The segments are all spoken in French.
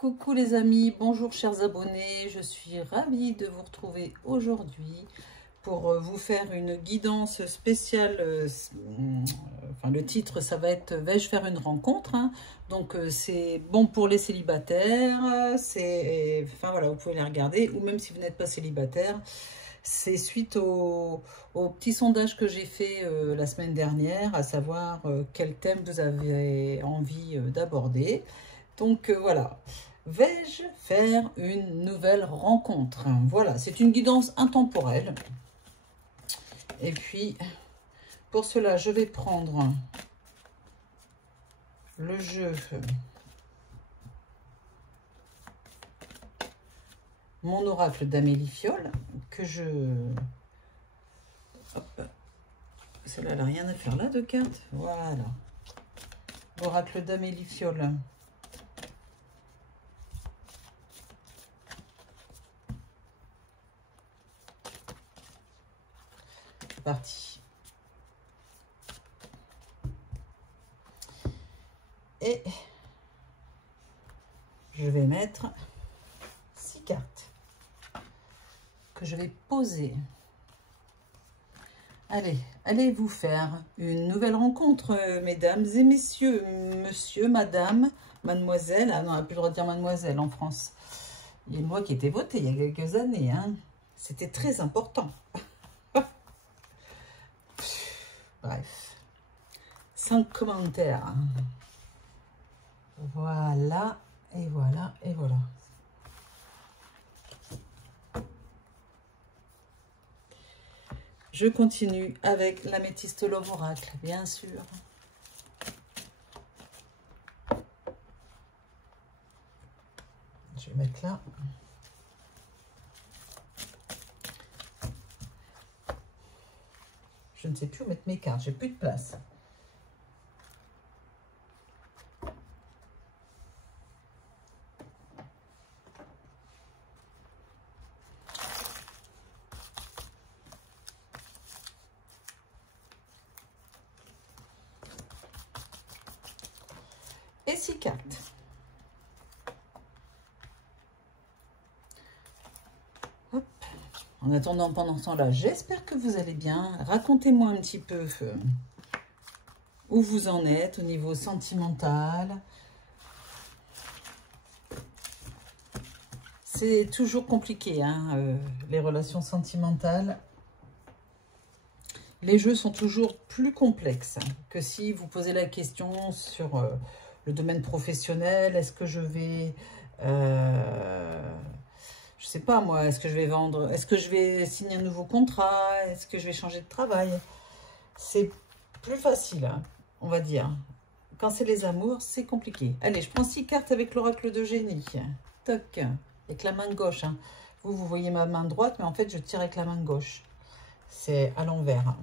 Coucou les amis, bonjour chers abonnés, je suis ravie de vous retrouver aujourd'hui pour vous faire une guidance spéciale. Enfin, le titre ça va être vais-je faire une rencontre, hein. Donc c'est bon pour les célibataires, enfin voilà, vous pouvez les regarder, ou même si vous n'êtes pas célibataire. C'est suite au petit sondage que j'ai fait la semaine dernière, à savoir quel thème vous avez envie d'aborder. Donc voilà, vais-je faire une nouvelle rencontre? Voilà, c'est une guidance intemporelle. Et puis, pour cela, je vais prendre le jeu Mon oracle d'Amélie Fiole, que je... Celle-là, elle n'a rien à faire là de cartes. Voilà. L'oracle d'Amélie Fiole. C'est parti. Et je vais mettre 6 cartes que je vais poser. Allez, allez vous faire une nouvelle rencontre, mesdames et messieurs, monsieur, madame, mademoiselle. Ah non, on n'a plus le droit de dire mademoiselle en France. Il y a une loi qui a été votée il y a quelques années, hein. C'était très important. Bref. 5 commentaires. Voilà, et voilà, et voilà. Je continue avec l'améthyste Love Oracle, bien sûr. Je vais mettre là. Je ne sais plus où mettre mes cartes, j'ai plus de place. Et 6 cartes. Hop. En attendant, pendant ce temps-là, j'espère que vous allez bien. Racontez-moi un petit peu où vous en êtes au niveau sentimental. C'est toujours compliqué, hein, les relations sentimentales. Les jeux sont toujours plus complexes que si vous posez la question sur le domaine professionnel. Est-ce que je vais... je sais pas moi, est-ce que je vais vendre, est-ce que je vais signer un nouveau contrat, est-ce que je vais changer de travail? C'est plus facile, hein, on va dire. Quand c'est les amours, c'est compliqué. Allez, je prends 6 cartes avec l'oracle de génie. Toc, avec la main gauche. Hein. Vous voyez ma main droite, mais en fait, je tire avec la main gauche. C'est à l'envers.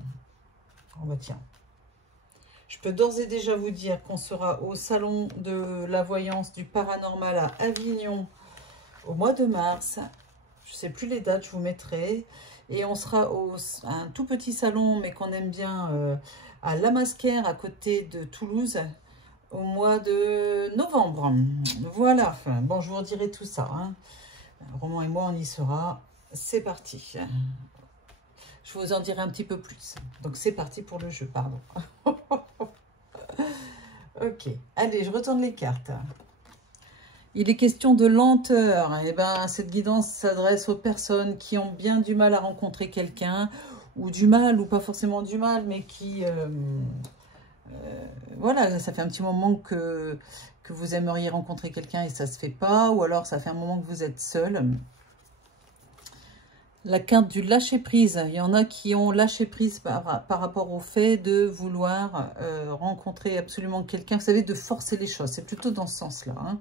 On va tiens. Je peux d'ores et déjà vous dire qu'on sera au salon de la voyance du paranormal à Avignon au mois de mars. Je ne sais plus les dates, je vous mettrai. Et on sera à un tout petit salon, mais qu'on aime bien, à La Masquère, à côté de Toulouse, au mois de novembre. Voilà. Bon, je vous redirai tout ça. Hein. Roman et moi, on y sera. C'est parti. Je vous en dirai un petit peu plus. Donc, c'est parti pour le jeu, pardon. Ok. Allez, je retourne les cartes. Il est question de lenteur. Eh ben, cette guidance s'adresse aux personnes qui ont bien du mal à rencontrer quelqu'un, ou du mal, ou pas forcément du mal, mais qui... voilà, ça fait un petit moment que vous aimeriez rencontrer quelqu'un et ça ne se fait pas, ou alors ça fait un moment que vous êtes seul. La carte du lâcher-prise. Il y en a qui ont lâché prise par rapport au fait de vouloir rencontrer absolument quelqu'un. Vous savez, de forcer les choses. C'est plutôt dans ce sens-là. Hein.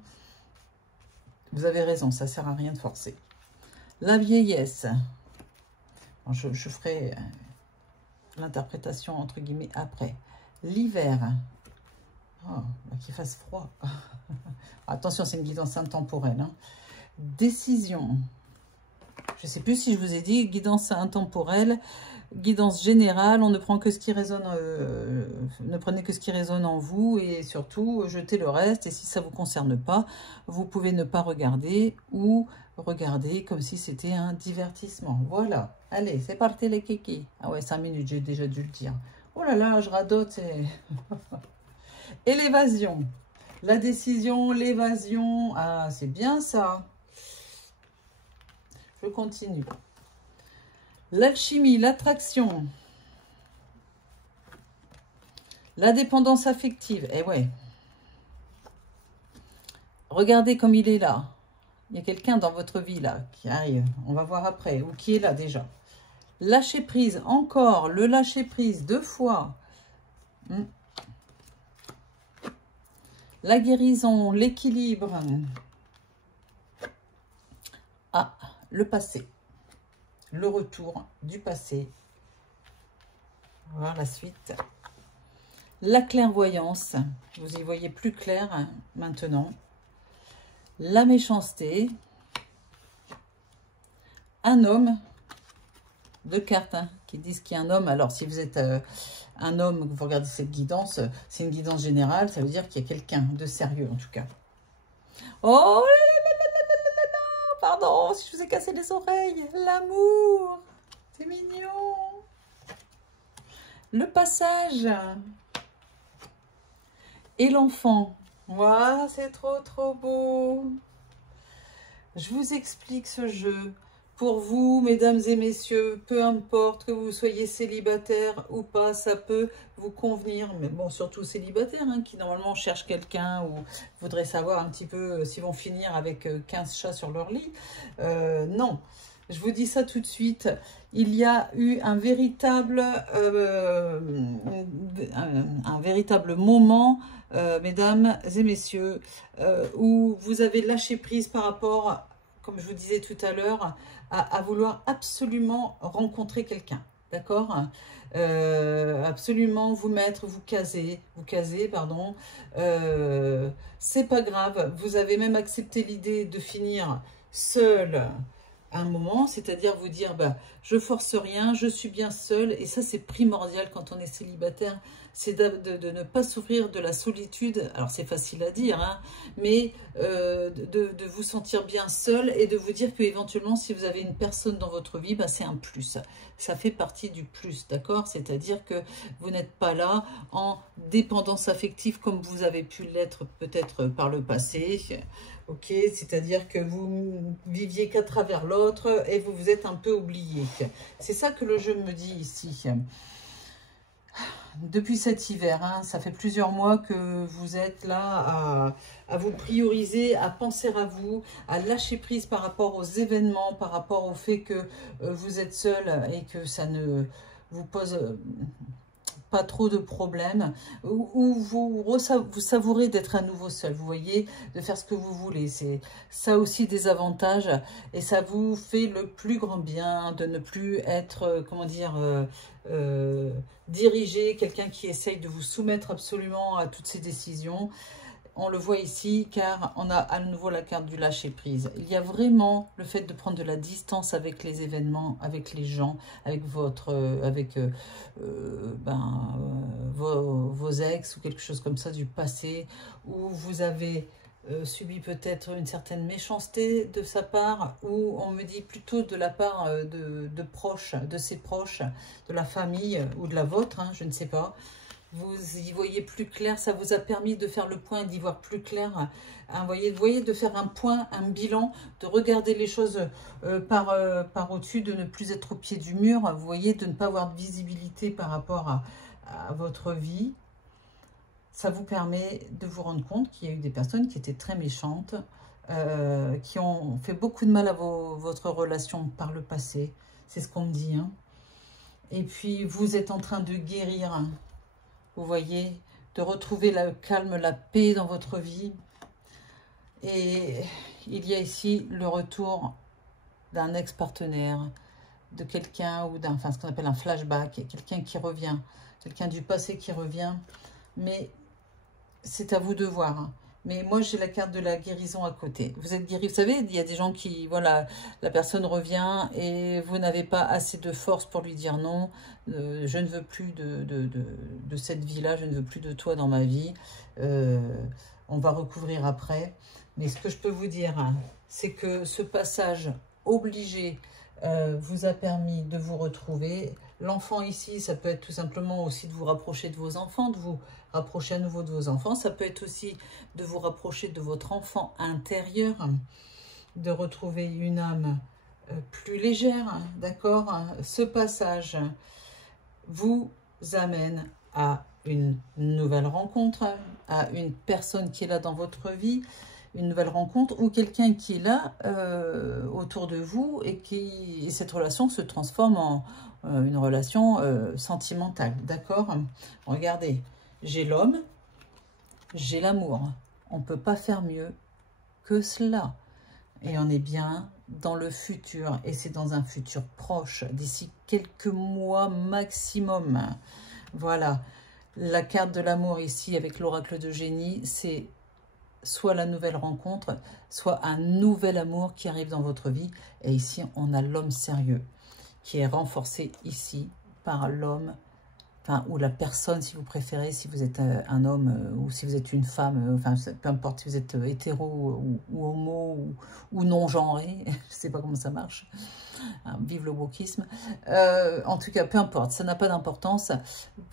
Vous avez raison, ça ne sert à rien de forcer. La vieillesse. Bon, je ferai l'interprétation entre guillemets après. L'hiver. Oh, qu'il fasse froid. Attention, c'est une guidance intemporelle. Hein. Décision. Je ne sais plus si je vous ai dit, guidance intemporelle, guidance générale, on ne prend que ce qui résonne, ne prenez que ce qui résonne en vous et surtout jetez le reste. Et si ça ne vous concerne pas, vous pouvez ne pas regarder ou regarder comme si c'était un divertissement. Voilà, allez, c'est parti les kikis. Ah ouais, 5 minutes, j'ai déjà dû le dire. Oh là là, je radote. Et l'évasion, la décision, l'évasion, ah c'est bien ça. Je continue. L'alchimie, l'attraction, la dépendance affective. Eh ouais. Regardez comme il est là. Il y a quelqu'un dans votre vie là qui arrive. On va voir après. Ou qui est là déjà. Lâcher prise. Encore le lâcher prise 2 fois. La guérison, l'équilibre. Ah, le passé. Le retour du passé. On va voir la suite. La clairvoyance. Vous y voyez plus clair hein, maintenant. La méchanceté. Un homme. 2 cartes hein, qui disent qu'il y a un homme. Alors, si vous êtes un homme, vous regardez cette guidance, c'est une guidance générale. Ça veut dire qu'il y a quelqu'un de sérieux, en tout cas. Oh, pardon, je vous ai cassé les oreilles. L'amour, c'est mignon. Le passage. Et l'enfant. Waouh, c'est trop, trop beau. Je vous explique ce jeu. Pour vous, mesdames et messieurs, peu importe que vous soyez célibataire ou pas, ça peut vous convenir. Mais bon, surtout célibataires, hein, qui normalement cherchent quelqu'un ou voudraient savoir un petit peu s'ils vont finir avec 15 chats sur leur lit. Non, je vous dis ça tout de suite. Il y a eu un véritable moment, mesdames et messieurs, où vous avez lâché prise par rapport, comme je vous disais tout à l'heure, à vouloir absolument rencontrer quelqu'un, d'accord, absolument vous mettre, vous caser, pardon, c'est pas grave, vous avez même accepté l'idée de finir seul un moment, c'est-à-dire vous dire, bah, je force rien, je suis bien seule, et ça c'est primordial quand on est célibataire, c'est de ne pas souffrir de la solitude, alors c'est facile à dire, hein, mais de vous sentir bien seul et de vous dire qu'éventuellement si vous avez une personne dans votre vie, bah, c'est un plus, ça fait partie du plus, d'accord, c'est-à-dire que vous n'êtes pas là en dépendance affective comme vous avez pu l'être peut-être par le passé. Ok, c'est-à-dire que vous viviez qu'à travers l'autre et vous vous êtes un peu oublié. C'est ça que le jeu me dit ici. Depuis cet hiver, hein, ça fait plusieurs mois que vous êtes là à vous prioriser, à penser à vous, à lâcher prise par rapport aux événements, par rapport au fait que vous êtes seul et que ça ne vous pose pas trop de problèmes, où vous savourez d'être à nouveau seul, vous voyez, de faire ce que vous voulez. C'est ça aussi des avantages et ça vous fait le plus grand bien de ne plus être, comment dire, dirigé, quelqu'un qui essaye de vous soumettre absolument à toutes ces décisions. On le voit ici car on a à nouveau la carte du lâcher prise. Il y a vraiment le fait de prendre de la distance avec les événements, avec les gens, avec vos ex ou quelque chose comme ça du passé où vous avez subi peut-être une certaine méchanceté de sa part, ou on me dit plutôt de la part de proches, de ses proches, de la famille ou de la vôtre, hein, je ne sais pas. Vous y voyez plus clair, ça vous a permis de faire le point, d'y voir plus clair. Hein, vous voyez, de faire un point, un bilan, de regarder les choses par au-dessus, de ne plus être au pied du mur. Vous voyez, de ne pas avoir de visibilité par rapport à votre vie. Ça vous permet de vous rendre compte qu'il y a eu des personnes qui étaient très méchantes, qui ont fait beaucoup de mal à votre relation par le passé. C'est ce qu'on me dit. Hein. Et puis, vous êtes en train de guérir. Hein. Vous voyez, de retrouver le calme, la paix dans votre vie. Et il y a ici le retour d'un ex-partenaire, de quelqu'un ou d'un, enfin ce qu'on appelle un flashback, quelqu'un qui revient, quelqu'un du passé qui revient. Mais c'est à vous de voir. Hein. Mais moi, j'ai la carte de la guérison à côté. Vous êtes guéri, vous savez, il y a des gens qui, voilà, la personne revient et vous n'avez pas assez de force pour lui dire non. Je ne veux plus de cette vie-là, je ne veux plus de toi dans ma vie. On va recouvrir après. Mais ce que je peux vous dire, hein, c'est que ce passage obligé vous a permis de vous retrouver. L'enfant ici, ça peut être tout simplement aussi de vous rapprocher de vos enfants, de vous rapprocher à nouveau de vos enfants. Ça peut être aussi de vous rapprocher de votre enfant intérieur, de retrouver une âme plus légère, d'accord? Ce passage vous amène à une nouvelle rencontre, à une personne qui est là dans votre vie, une nouvelle rencontre ou quelqu'un qui est là autour de vous et cette relation se transforme en une relation sentimentale, d'accord? Regardez, j'ai l'homme, j'ai l'amour. On ne peut pas faire mieux que cela. Et on est bien dans le futur, et c'est dans un futur proche, d'ici quelques mois maximum. Voilà, la carte de l'amour ici avec l'oracle de génie, c'est soit la nouvelle rencontre, soit un nouvel amour qui arrive dans votre vie. Et ici, on a l'homme sérieux qui est renforcé ici par l'homme, enfin, ou la personne, si vous préférez, si vous êtes un homme ou si vous êtes une femme, enfin, peu importe si vous êtes hétéro ou homo ou non-genré, je ne sais pas comment ça marche, hein, vive le wokisme. En tout cas, peu importe, ça n'a pas d'importance.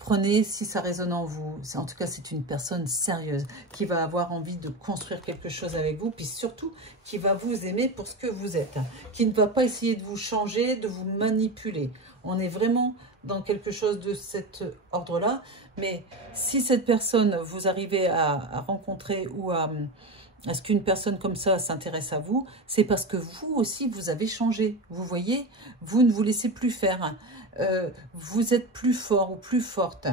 Prenez si ça résonne en vous. En tout cas, c'est une personne sérieuse qui va avoir envie de construire quelque chose avec vous, puis surtout qui va vous aimer pour ce que vous êtes, qui ne va pas essayer de vous changer, de vous manipuler. On est vraiment dans quelque chose de cet ordre-là. Mais si cette personne, vous arrivez à rencontrer ou à ce qu'une personne comme ça s'intéresse à vous, c'est parce que vous aussi, vous avez changé. Vous voyez, vous ne vous laissez plus faire. Vous êtes plus fort ou plus forte.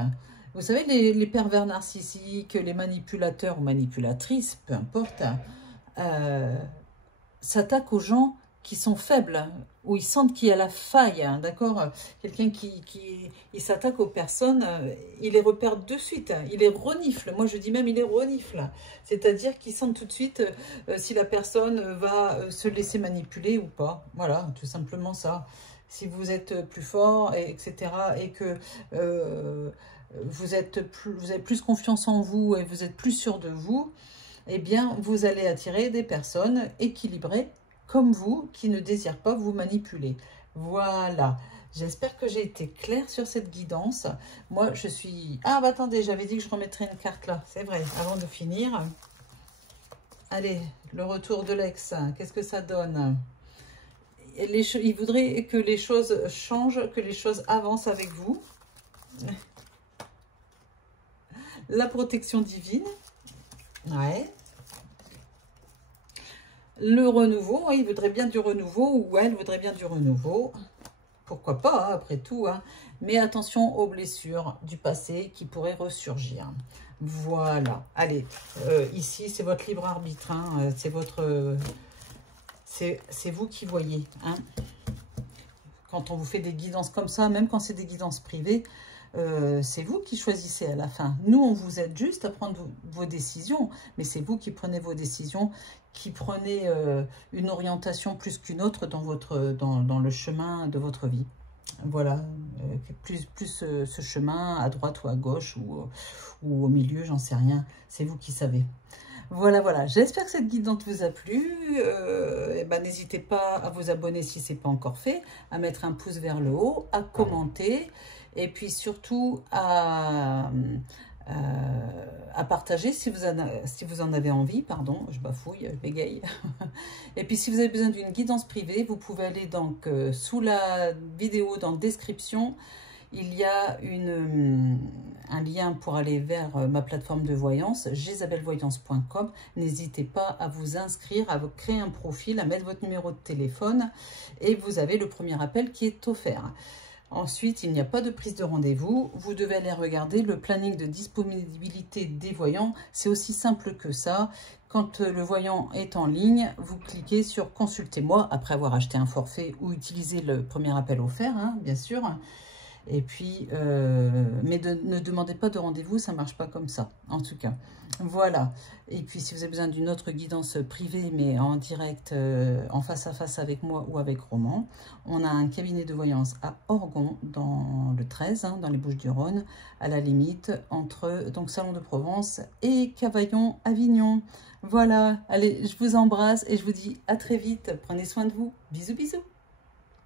Vous savez, les pervers narcissiques, les manipulateurs ou manipulatrices, peu importe, s'attaquent aux gens qui sont faibles, où ils sentent qu'il y a la faille, hein, d'accord? Quelqu'un il s'attaque aux personnes, il les repère de suite, il les renifle. Moi, je dis même, il les renifle. C'est-à-dire qu'ils sentent tout de suite si la personne va se laisser manipuler ou pas. Voilà, tout simplement ça. Si vous êtes plus fort, etc., et que vous avez plus confiance en vous et vous êtes plus sûr de vous, eh bien, vous allez attirer des personnes équilibrées comme vous, qui ne désirent pas vous manipuler. Voilà. J'espère que j'ai été claire sur cette guidance. Moi, je suis... Ah, bah attendez, j'avais dit que je remettrais une carte là. C'est vrai, avant de finir. Allez, le retour de l'ex. Qu'est-ce que ça donne? Il voudrait que les choses changent, que les choses avancent avec vous. La protection divine. Ouais. Le renouveau, il voudrait bien du renouveau, ou elle voudrait bien du renouveau. Pourquoi pas, hein, après tout. Hein. Mais attention aux blessures du passé qui pourraient ressurgir. Voilà. Allez, ici, c'est votre libre arbitre. Hein, c'est votre... c'est vous qui voyez. Hein. Quand on vous fait des guidances comme ça, même quand c'est des guidances privées, c'est vous qui choisissez à la fin. Nous, on vous aide juste à prendre vos décisions, mais c'est vous qui prenez vos décisions, qui prenez une orientation plus qu'une autre dans le chemin de votre vie. Voilà, plus ce chemin à droite ou à gauche ou au milieu, j'en sais rien. C'est vous qui savez. Voilà, voilà. J'espère que cette guidance vous a plu. N'hésitez pas à vous abonner si ce n'est pas encore fait, à mettre un pouce vers le haut, à commenter. Et puis surtout à partager si vous en avez envie. Pardon, je bafouille, je bégaye. Et puis si vous avez besoin d'une guidance privée, vous pouvez aller donc sous la vidéo dans la description. Il y a un lien pour aller vers ma plateforme de voyance, jezabelvoyance.com. N'hésitez pas à vous inscrire, à créer un profil, à mettre votre numéro de téléphone et vous avez le premier appel qui est offert. Ensuite, il n'y a pas de prise de rendez-vous. Vous devez aller regarder le planning de disponibilité des voyants. C'est aussi simple que ça. Quand le voyant est en ligne, vous cliquez sur « Consultez-moi » après avoir acheté un forfait ou utilisé le premier appel offert, hein, bien sûr. Et puis, mais ne demandez pas de rendez-vous, ça ne marche pas comme ça, en tout cas. Voilà. Et puis, si vous avez besoin d'une autre guidance privée, mais en direct, en face à face avec moi ou avec Roman, on a un cabinet de voyance à Orgon, dans le 13, hein, dans les Bouches-du-Rhône, à la limite entre donc Salon de Provence et Cavaillon-Avignon. Voilà. Allez, je vous embrasse et je vous dis à très vite. Prenez soin de vous. Bisous, bisous.